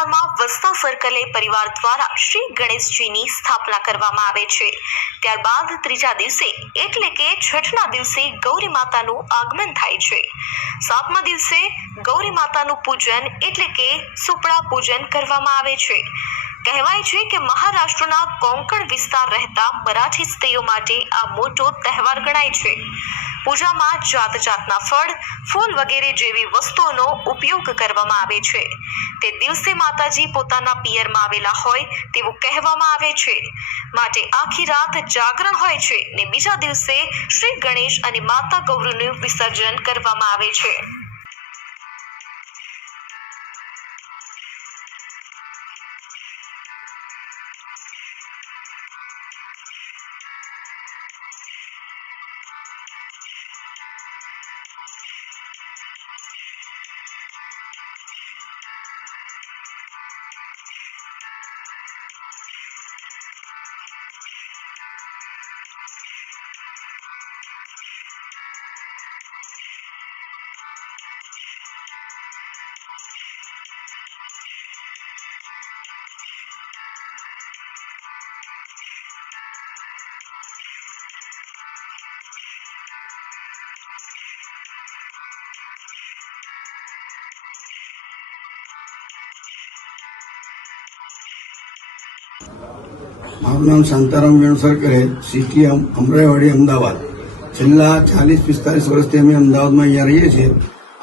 વિસ્તારમાં વસ્તા સર્કલે પરિવાર દ્વારા શ્રી ગણેશજીની સ્થાપના કરવામાં આવે છે। ત્યારબાદ ત્રીજા દિવસે એટલે કે છઠના દિવસે ગૌરી માતાનું આગમન થાય છે। સાતમા દિવસે ગૌરી માતાનું પૂજન એટલે કે સુપડા પૂજન કરવામાં આવે છે। કહેવાય છે કે મહારાષ્ટ્રના કોંકણ વિસ્તાર રહેતા મરાઠી સ્ત્રીઓ માટે આ મોટો તહેવાર ગણાય છે। પૂજામાં જાત જાતના ફળ, ફૂલ વગેરે જેવી વસ્તુઓનો ઉપયોગ કરવામાં આવે છે। તે દિવસે માતાજી પોતાના પિયરમાં આવેલા હોય તેવું કહેવામાં આવે છે, માટે આખી રાત જાગરણ હોય છે ને બીજા દિવસે શ્રી ગણેશ અને માતા ગૌરીનું વિસર્જન કરવામાં આવે છે। મારું નામ શાંતારામ વેણુસરકર, સિટી અમરાઈવાડી, અમદાવાદ। છેલ્લા 40-45 વર્ષથી અમે અમદાવાદમાં અહીંયા રહીએ છીએ।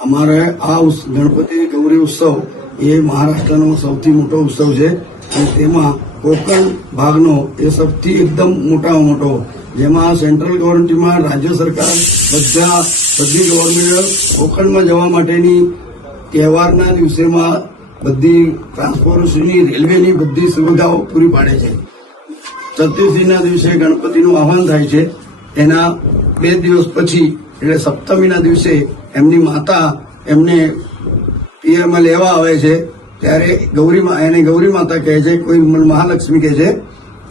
અમારે આ ગણપતિ ગૌરી ઉત્સવ એ મહારાષ્ટ્રનો સૌથી મોટો ઉત્સવ છે અને તેમાં કોકણ ભાગનો એ સૌથી એકદમ મોટામાં મોટો, જેમાં સેન્ટ્રલ ગવર્મેન્ટમાં રાજ્ય સરકાર બધી ગવર્મેન્ટ કોકણમાં જવા માટેની તહેવારના દિવસેમાં બધી ટ્રાન્સપોર્ટેશનની, રેલવેની બધી સુવિધાઓ પૂરી પાડે છે। ચતુર્થીના દિવસે ગણપતિનું આહવાન થાય છે। એના 2 દિવસ પછી એટલે સપ્તમીના દિવસે એમની માતા એમને પિયરમાં લેવા આવે છે, ત્યારે એને ગૌરી માતા કહે છે, કોઈ મહાલક્ષ્મી કહે છે।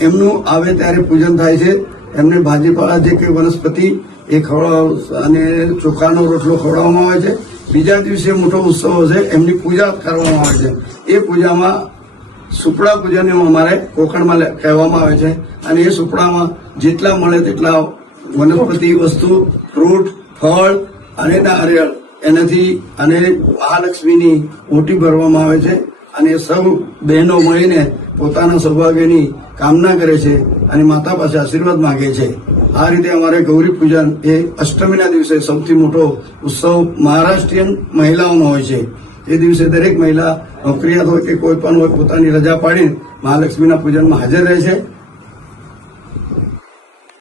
એમનું આવે ત્યારે પૂજન થાય છે। એમને ભાજીપાલા જે કે વનસ્પતિ એ અને ચોખાનો રોટલો ખવડાવવામાં આવે છે। બીજા દિવસે મોટો ઉત્સવ હશે, એમની પૂજા કરવામાં આવે છે। એ પૂજામાં સુપડા પૂજન એમ અમારે કોકણમાં કહેવામાં આવે છે અને એ સુપડામાં જેટલા મળે તેટલા વનસ્પતિ વસ્તુ, ફ્રૂટ, ફળ અને નારિયેળ એનાથી અને મહાલક્ષ્મીની ઓટી ભરવામાં આવે છે અને સૌ બહેનો મળીને પોતાના સૌભાગ્યની કામના કરે છે અને માતા પાસે આશીર્વાદ માંગે છે। આ રીતે અમારે ગૌરી પૂજન એ અષ્ટમીના દિવસે સૌથી મોટો ઉત્સવ મહારાષ્ટ્રીયન મહિલાઓનો હોય છે। એ દિવસે દરેક મહિલા નોકરિયાત હોય કે કોઈ પણ હોય પોતાની રજા પાડીને મહાલક્ષ્મીના પૂજનમાં હાજર રહે છે।